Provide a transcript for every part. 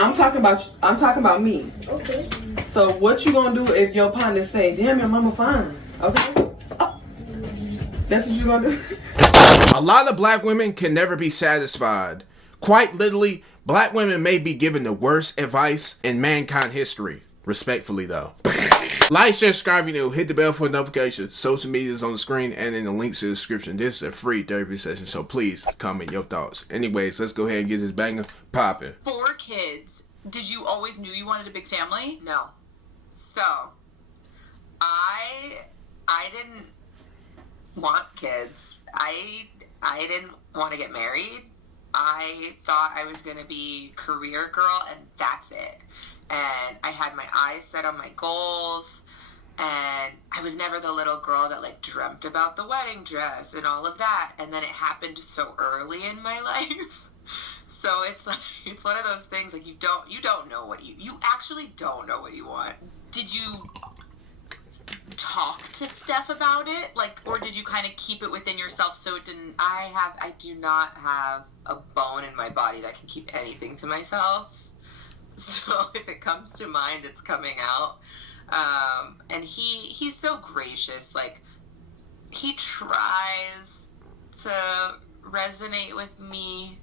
I'm talking about me. Okay. So what you gonna do if your partner say, damn, your mama fine? Okay? Oh, that's what you gonna do? A lot of black women can never be satisfied. Quite literally, black women may be given the worst advice in mankind history. Respectfully though. Like, share, subscribe, hit the bell for notifications. Social media is on the screen and in the links to the description. This is a free therapy session, so please comment your thoughts. Anyways, let's go ahead and get this banger popping. 4 kids. Did you always knew you wanted a big family? No. So, I didn't want kids. I didn't want to get married. I thought I was going to be career girl and that's it. And I had my eyes set on my goals. And I was never the little girl that like dreamt about the wedding dress and all of that. And then it happened so early in my life. So it's like, it's one of those things like you don't know what you actually don't know what you want. Did you talk to Steph about it? Like, or did you kind of keep it within yourself so it didn't... I do not have a bone in my body that can keep anything to myself. So if it comes to mind, it's coming out. And he's so gracious. Like, he tries to resonate with me,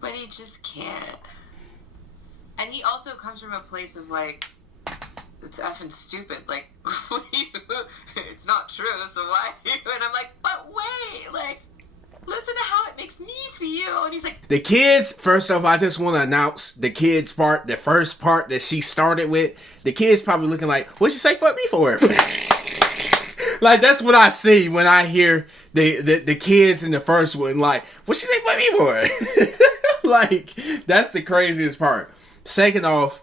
but he just can't. And he also comes from a place of like, it's effing stupid. Like, it's not true, so why? And I'm like, but wait, like, listen to how it makes me feel. And he's like, the kids, first off, I just want to announce the kids part, the first part that she started with. The kids probably looking like, what'd you say fuck me for? Like, that's what I see when I hear the kids in the first one. Like, what'd she say fuck me for? Like, that's the craziest part. Second off,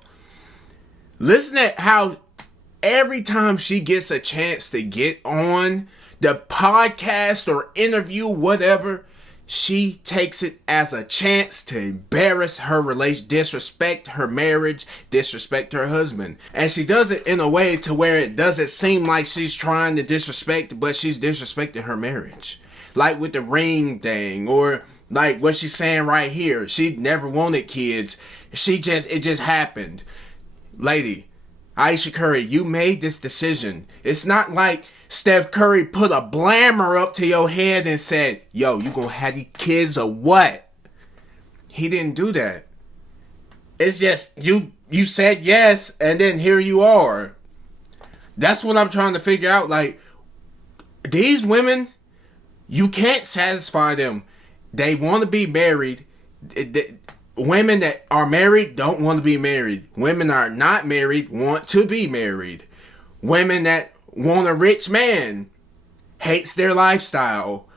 listen at how every time she gets a chance to get on the podcast or interview, whatever, she takes it as a chance to embarrass her relation, disrespect her marriage, disrespect her husband. And she does it in a way to where it doesn't seem like she's trying to disrespect, but she's disrespecting her marriage. Like with the ring thing, or like what she's saying right here. She never wanted kids. It just happened. Lady, Aisha Curry, you made this decision. It's not like Steph Curry put a blammer up to your head and said, yo, you gonna have these kids or what? He didn't do that. It's just, you said yes, and then here you are. That's what I'm trying to figure out. Like, these women, you can't satisfy them. They want to be married. Women that are married don't want to be married. Women that are not married want to be married. Women that want a rich man hates their lifestyle.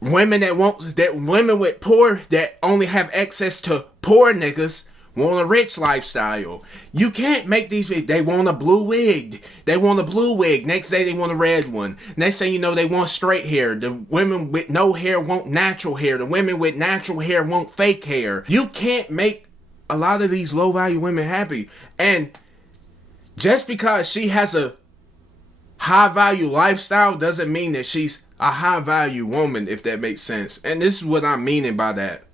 Women with poor, that only have access to poor niggas, want a rich lifestyle. You can't make these. They want a blue wig. They want a blue wig. Next day they want a red one. Next thing you know, they want straight hair. The women with no hair want natural hair. The women with natural hair want fake hair. You can't make a lot of these low value women happy. And just because she has a high value lifestyle doesn't mean that she's a high value woman, if that makes sense. And this is what I'm meaning by that.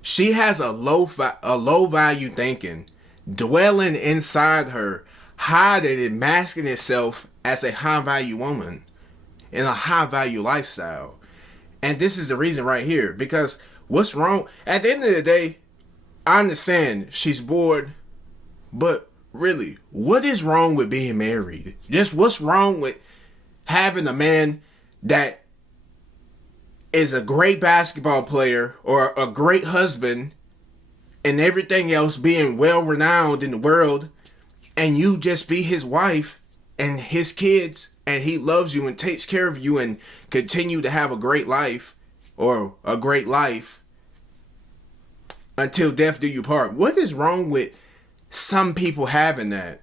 She has a low value thinking dwelling inside her, hiding and masking itself as a high value woman in a high value lifestyle. And this is the reason right here, because what's wrong at the end of the day, I understand she's bored, but really, what is wrong with being married? Just what's wrong with having a man that is a great basketball player or a great husband and everything else, being well renowned in the world, and you just be his wife and his kids, and he loves you and takes care of you and continue to have a great life, or a great life until death do you part? What is wrong with some people having that?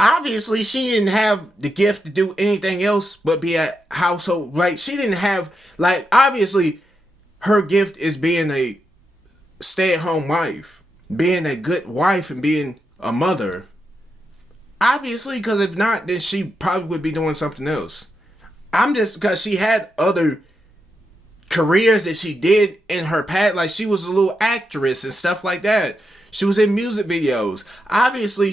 Obviously, she didn't have the gift to do anything else but be a household. Like, she didn't have, like, obviously, her gift is being a stay-at-home wife, being a good wife and being a mother. Obviously, because if not, then she probably would be doing something else. I'm just, because she had other careers that she did in her past. Like, she was a little actress and stuff like that. She was in music videos. Obviously,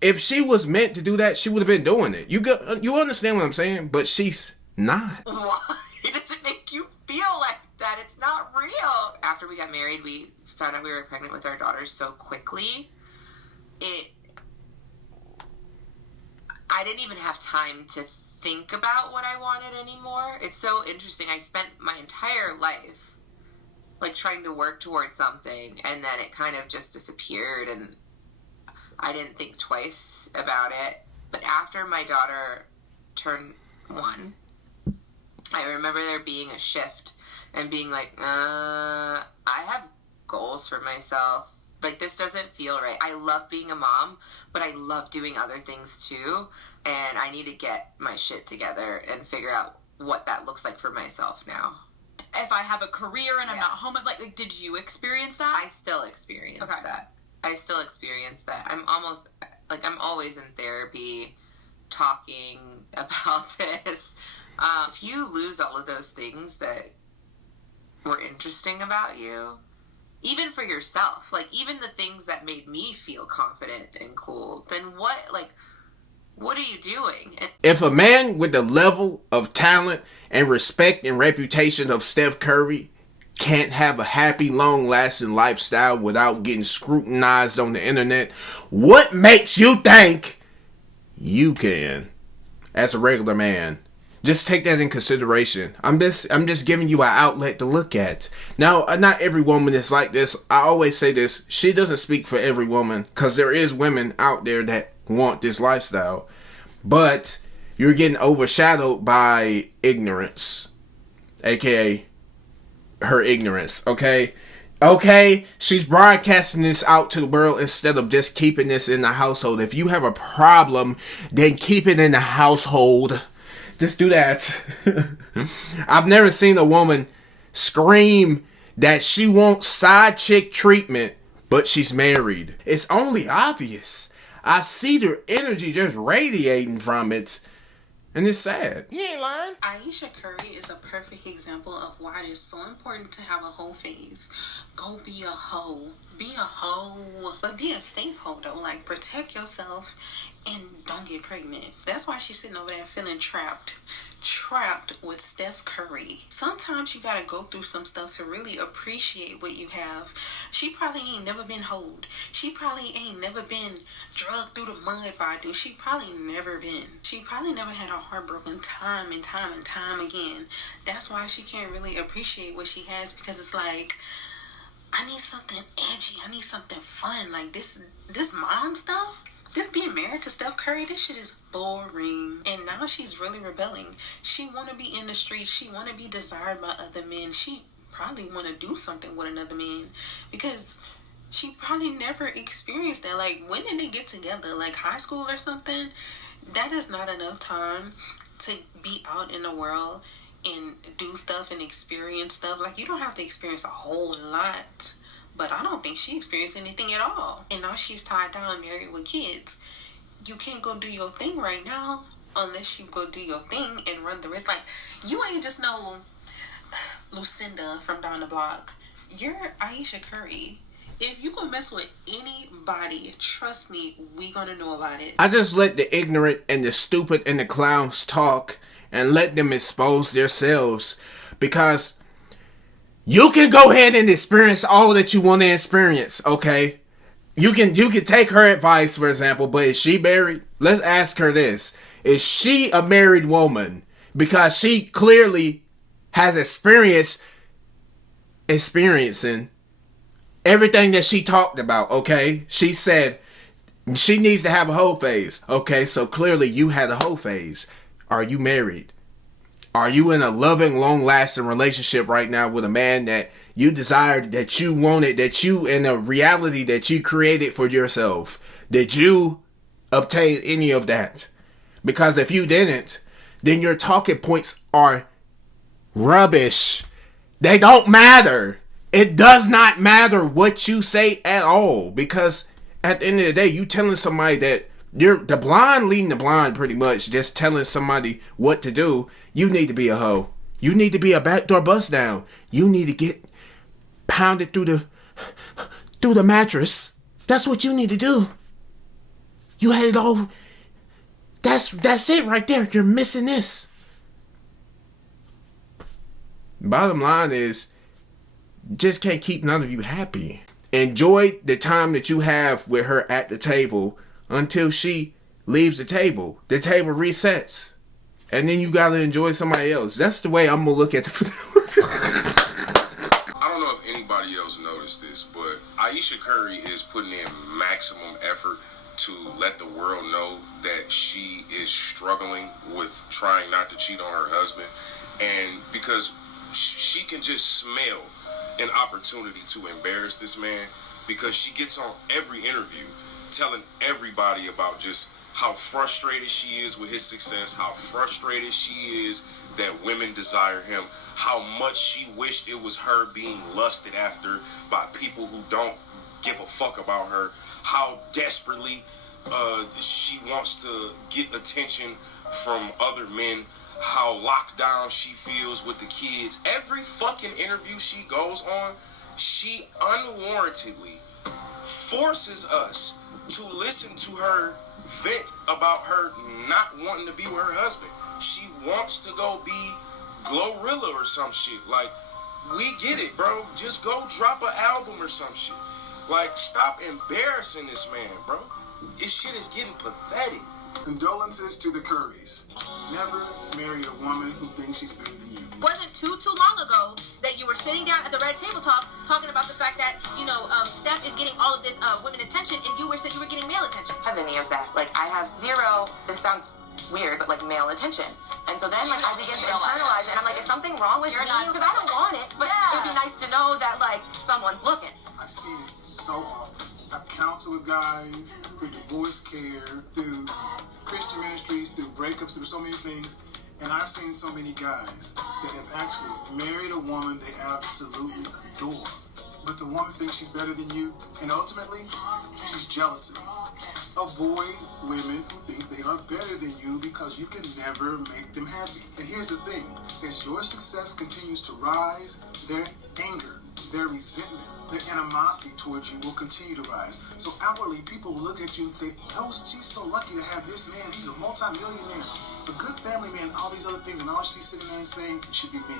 if she was meant to do that, she would have been doing it. You understand what I'm saying? But she's not. Why does it make you feel like that? It's not real. After we got married, we found out we were pregnant with our daughters so quickly. I didn't even have time to think about what I wanted anymore. It's so interesting. I spent my entire life like trying to work towards something, and then it kind of just disappeared, and I didn't think twice about it. But after my daughter turned 1, I remember there being a shift and being like, I have goals for myself. Like, this doesn't feel right. I love being a mom, but I love doing other things too, and I need to get my shit together and figure out what that looks like for myself now. If I have a career and I'm not home, like, did you experience that? I still experience that. I still experience that. I'm always in therapy talking about this. If you lose all of those things that were interesting about you, even for yourself, like, even the things that made me feel confident and cool, then what are you doing? If a man with the level of talent and respect and reputation of Steph Curry can't have a happy, long-lasting lifestyle without getting scrutinized on the internet, what makes you think you can as a regular man? Just take that in consideration. I'm just giving you an outlet to look at. Now, not every woman is like this. I always say this. She doesn't speak for every woman, because there is women out there that want this lifestyle. But you're getting overshadowed by ignorance, aka her ignorance. Okay, she's broadcasting this out to the world instead of just keeping this in the household. If you have a problem, then keep it in the household. Just do that. I've never seen a woman scream that she wants side chick treatment, but she's married. It's only obvious. I see their energy just radiating from it, and it's sad. You ain't lying. Ayesha Curry is a perfect example of why it is so important to have a hoe phase. Go be a hoe. Be a hoe. But be a safe hoe, though. Like, protect yourself and don't get pregnant. That's why she's sitting over there feeling trapped with Steph Curry. Sometimes you gotta go through some stuff to really appreciate what you have. She probably ain't never been hoed. She probably ain't never been drugged through the mud by a dude. She probably never had a heartbroken time and time again. That's why she can't really appreciate what she has, because it's like, I need something edgy. I need something fun. Like, this mom stuff, this being married to Steph Curry, this shit is boring. And now she's really rebelling. She want to be in the streets. She want to be desired by other men. She probably want to do something with another man, because she probably never experienced that. Like, when did they get together? Like, high school or something? That is not enough time to be out in the world and do stuff and experience stuff. Like, you don't have to experience a whole lot. But I don't think she experienced anything at all. And now she's tied down, married with kids. You can't go do your thing right now unless you go do your thing and run the risk. Like, you ain't just no Lucinda from down the block. You're Ayesha Curry. If you gonna mess with anybody, trust me, we gonna know about it. I just let the ignorant and the stupid and the clowns talk and let them expose themselves, because you can go ahead and experience all that you want to experience, okay? You can take her advice, for example, but is she married? Let's ask her this. Is she a married woman? Because she clearly has experiencing everything that she talked about, okay? She said she needs to have a hoe phase. Okay, so clearly you had a hoe phase. Are you married? Are you in a loving, long-lasting relationship right now with a man that you desired, that you wanted, that you, in a reality that you created for yourself? Did you obtain any of that? Because if you didn't, then your talking points are rubbish. They don't matter. It does not matter what you say at all, because at the end of the day, you telling somebody that you're the blind leading the blind, pretty much just telling somebody what to do. You need to be a hoe. You need to be a backdoor bust down. You need to get pounded through the mattress. That's what you need to do. You had it all. That's it right there. You're missing this. Bottom line is, just can't keep none of you happy. Enjoy the time that you have with her at the table until she leaves the table. The table resets. And then you gotta enjoy somebody else. That's the way I'm gonna look at the I don't know if anybody else noticed this, but Ayesha Curry is putting in maximum effort to let the world know that she is struggling with trying not to cheat on her husband. And because she can just smell an opportunity to embarrass this man, because she gets on every interview telling everybody about just how frustrated she is with his success, how frustrated she is that women desire him, how much she wished it was her being lusted after by people who don't give a fuck about her, how desperately she wants to get attention from other men, how locked down she feels with the kids. Every fucking interview she goes on, she unwarrantedly forces us to listen to her vent about her not wanting to be with her husband. She wants to go be Glorilla or some shit. Like, we get it, bro. Just go drop an album or some shit. Like, stop embarrassing this man, bro. This shit is getting pathetic. Condolences to the Currys. Never marry a woman who thinks she's better than you. Wasn't too long ago that you were sitting down at the red table talking about the fact that, Steph is getting all of this women attention, and you said you were getting male attention. I have any of that. Like, I have zero, this sounds weird, but like male attention. And so then like I begin to internalize it, and I'm like, is something wrong with me? Because I don't want it, but it'd be nice to know that like someone's looking. I've seen it so often. I've counseled with guys through divorce care, through Christian ministries, through breakups, through so many things. And I've seen so many guys that have actually married a woman they absolutely adore. But the woman thinks she's better than you, and ultimately, she's jealous of you. Avoid women who think they are better than you, because you can never make them happy. And here's the thing, as your success continues to rise, their anger, their resentment, their animosity towards you will continue to rise. So outwardly, people will look at you and say, oh, she's so lucky to have this man. He's a multi-millionaire, a good family man, all these other things. And all she's sitting there and saying, it should be me.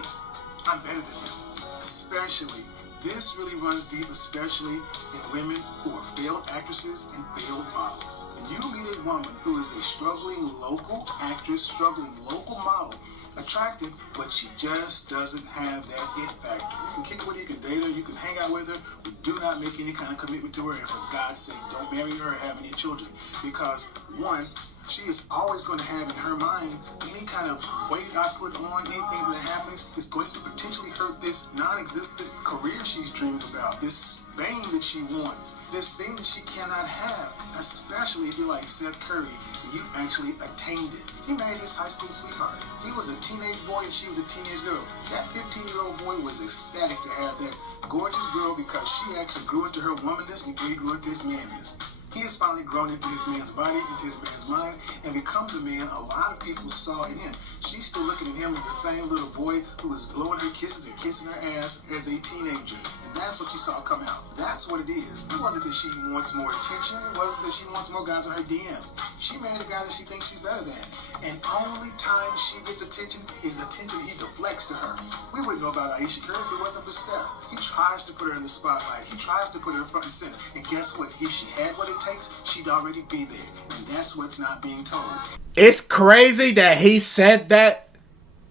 I'm better than him. Especially, this really runs deep, especially in women who are failed actresses and failed models. When you meet a woman who is a struggling local actress, struggling local model, attractive, but she just doesn't have that it factor. You can kick it with her, you can date her, you can hang out with her, but do not make any kind of commitment to her. And for God's sake, don't marry her or have any children. Because one, she is always going to have in her mind any kind of weight I put on, anything that happens is going to potentially hurt this non-existent career she's dreaming about, this fame that she wants, this thing that she cannot have, especially if you're like Seth Curry and you actually attained it. He married his high school sweetheart. He was a teenage boy and she was a teenage girl. That 15-year-old boy was ecstatic to have that gorgeous girl because she actually grew into her womanness and he grew into his manness. He has finally grown into his man's body, into his man's mind, and become the man a lot of people saw in him. She's still looking at him as the same little boy who was blowing her kisses and kissing her ass as a teenager. And that's what you saw come out. That's what it is. It wasn't that she wants more attention. It wasn't that she wants more guys on her DMs. She married a guy that she thinks she's better than. And only time she gets attention is attention he deflects to her. We wouldn't know about Ayesha Curry if it wasn't for Steph. He tries to put her in the spotlight. He tries to put her front and center. And guess what? If she had what it takes, she'd already be there. And that's what's not being told. It's crazy that he said that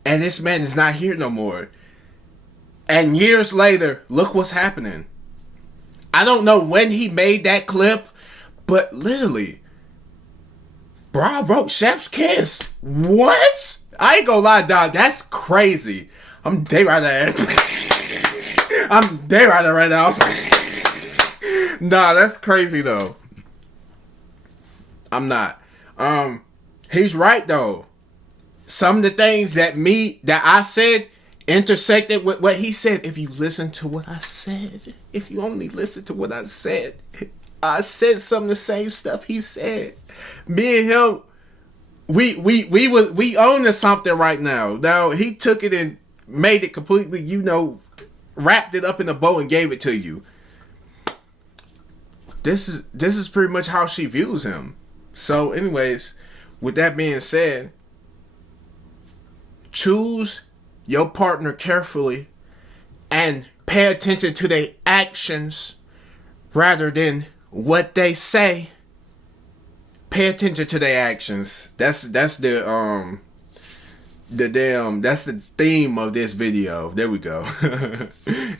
and this man is not here no more. And years later, look what's happening. I don't know when he made that clip, but literally, bro wrote Chef's Kiss. What? I ain't gonna lie, dog. That's crazy. I'm day right there. I'm day right there right now. Nah, that's crazy though. I'm not. He's right though. Some of the things that I said intersected with what he said. If you listen to what I said, if you only listen to what I said some of the same stuff he said. Me and him, we own to something right now. Now he took it and made it completely, you know, wrapped it up in a bow and gave it to you. This is pretty much how she views him. So anyways, with that being said, choose your partner carefully and pay attention to their actions rather than what they say. Pay attention to their actions. That's the theme of this video. There we go.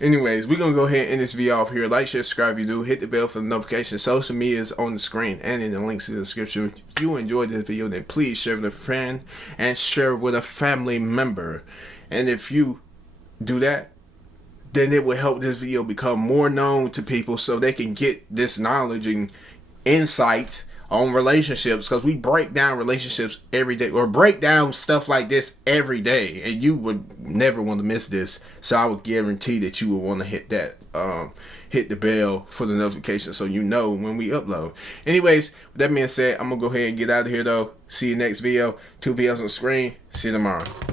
Anyways, we're gonna go ahead and end this video off here. Like, share, subscribe if you do. Hit the bell for the notifications. Social media is on the screen and in the links in the description. If you enjoyed this video, then please share with a friend and share with a family member. And if you do that, then it will help this video become more known to people so they can get this knowledge and insight on relationships, because we break down relationships every day, or break down stuff like this every day, and you would never want to miss this. So I would guarantee that you would want to hit that hit the bell for the notification so you know when we upload. Anyways, with that being said, I'm gonna go ahead and get out of here though. See you next video. 2 videos on the screen. See you tomorrow.